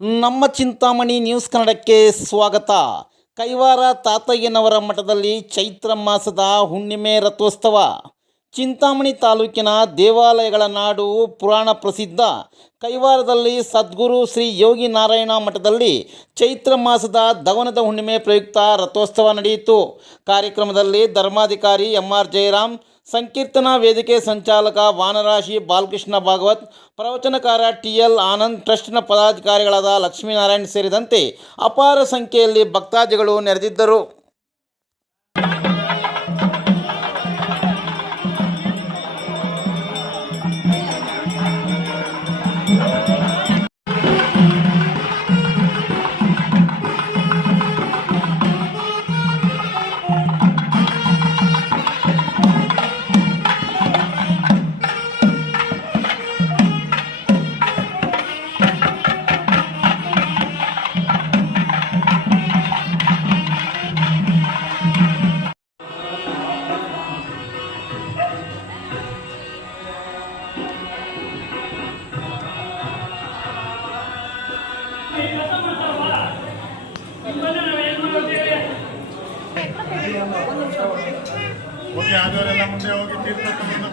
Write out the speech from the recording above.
ನಮ್ಮ ಚಿಂತಾಮಣಿ ನ್ಯೂಸ್ ಕನ್ನಡಕ್ಕೆ ಸ್ವಾಗತ. ಕೈವಾರ ತಾತಯ್ಯನವರ ಮಠದಲ್ಲಿ ಚೈತ್ರ ಮಾಸದ ಹುಣ್ಣಿಮೆ ರಥೋತ್ಸವ. ಚಿಂತಾಮಣಿ ತಾಲೂಕಿನ ದೇವಾಲಯಗಳ ನಾಡು ಪುರಾಣ ಪ್ರಸಿದ್ಧ. ಕೈವಾರದಲ್ಲಿ ಸದ್ಗುರು ಶ್ರೀ ಯೋಗಿ ನಾರಾಯಣ ಮಠದಲ್ಲಿ ಚೈತ್ರ ಮಾಸದ ದವನದ ಹುಣ್ಣಿಮೆ ಪ್ರಯುಕ್ತ ರಥೋತ್ಸವ ನಡೆಯಿತು. ಕಾರ್ಯಕ್ರಮದಲ್ಲಿ ಧರ್ಮಾಧಿಕಾರಿ ಎಂ ಆರ್ ಜಯರಾಮ್ ಸಂಕೀರ್ತನಾ ವೇದಿಕೆ ಸಂಚಾಲಕ ವಾನರಾಶಿ ಬಾಲಕೃಷ್ಣ ಭಾಗವತ್, ಪ್ರವಚನಕಾರ ಟಿ ಎಲ್ ಆನಂದ್, ಟ್ರಸ್ಟ್ನ ಪದಾಧಿಕಾರಿಗಳಾದ ಲಕ್ಷ್ಮೀನಾರಾಯಣ್ ಸೇರಿದಂತೆ ಅಪಾರ ಸಂಖ್ಯೆಯಲ್ಲಿ ಭಕ್ತಾದಿಗಳು ನೆರೆದಿದ್ದರು. ಓಕೆ ಆದವರೆಲ್ಲ ಮುಂದೆ ಹೋಗಿ ತೀರ್ಥ ತಗೊಂಡು